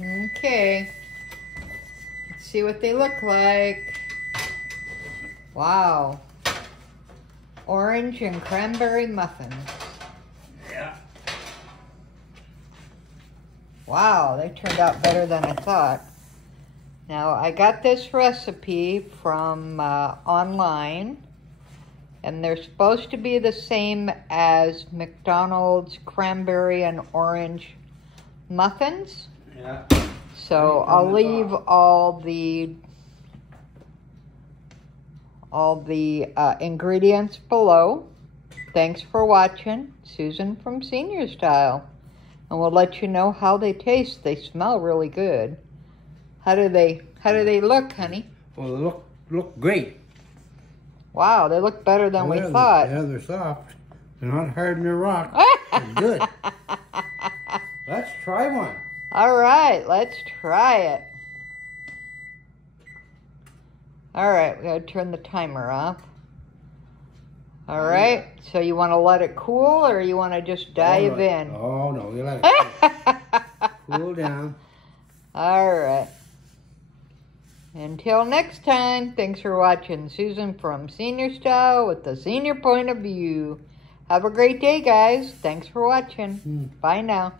Okay. Let's see what they look like. Wow. Orange and cranberry muffins. Yeah. Wow, they turned out better than I thought. Now, I got this recipe from online, and they're supposed to be the same as McDonald's cranberry and orange muffins. Yeah. So I'll leave all the ingredients below. Thanks for watching. Susan from Srstyle. And we'll let you know how they taste. They smell really good. How do they look, honey? Well, they look great. Wow, they look better than we thought. Yeah, they're soft. They're not hard in the rock. They're good. Let's try one. All right, let's try it. All right, we gotta turn the timer off. All right, so you want to let it cool, or you want to just dive in? Oh, no, you let it cool down. All right. Until next time, thanks for watching. Susan from Srstyle with the senior point of view. Have a great day, guys. Thanks for watching. Bye now.